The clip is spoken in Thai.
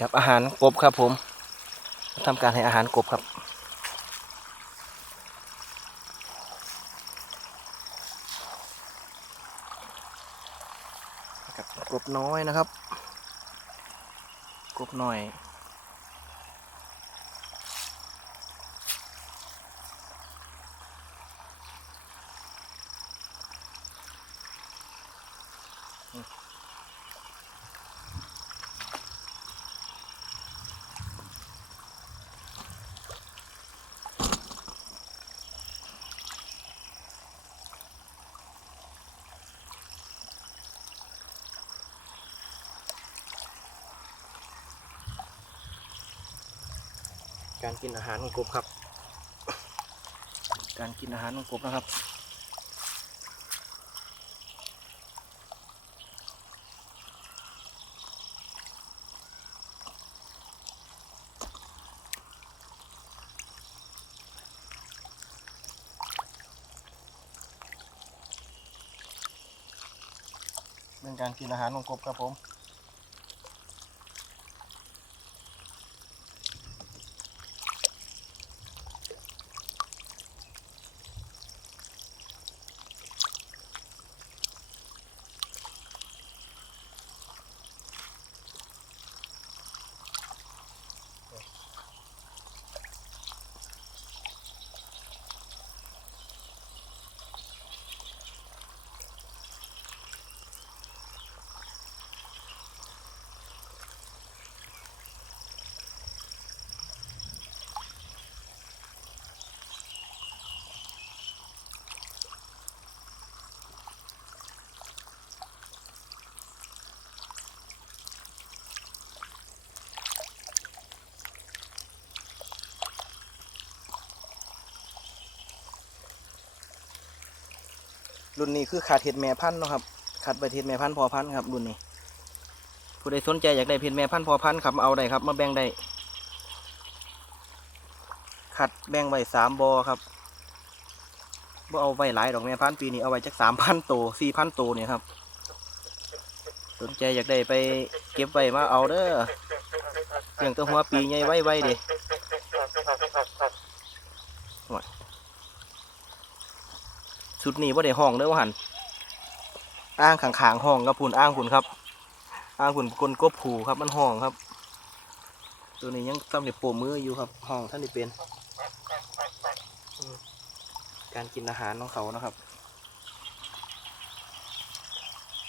กับอาหารกบครับผมทำการให้อาหารกบครับกับกบน้อยนะครับ กบน้อย การกินอาหารของกบครับ การกินอาหารของกบนะครับเป็นการกินอาหารของกบครับผม รุ่นนี้คือขาดเห็ดแม่พันธุ์เนาะครับขาดใบเห็ดแม่พันธุ์พอพันธุ์ครับรุ่นนี้ผู้ใดสนใจอยากได้เห็ดแม่พันธุ์พอพันธุ์ครับมาเอาได้ครับ มาแบ่งได้ขัดแบ่งไว้สามบอครับบ่เอาไว้หลายดอกแม่พันธุ์ปีนี้เอาไว้จักสามพันโตสี่พันโตเนี่ยครับ สนใจอยากได้ไปเก็บไว้มาเอาเด้อเลี้ยงตัวหัวปีใหญ่ไว้ไว้เดิ ชุดนี้ว่าได้ห้องเด้อว่าหันอ้างขางๆห้องครับพุ่นอ้างพุ่นครับ อ้างพุ่นกลนกบผูครับมันห้องครับ ตัวนี้ยังซ้ำเด็โปมืออยู่ครับ ห้องท่านนี่เป็น การกินอาหารของเขานะครับ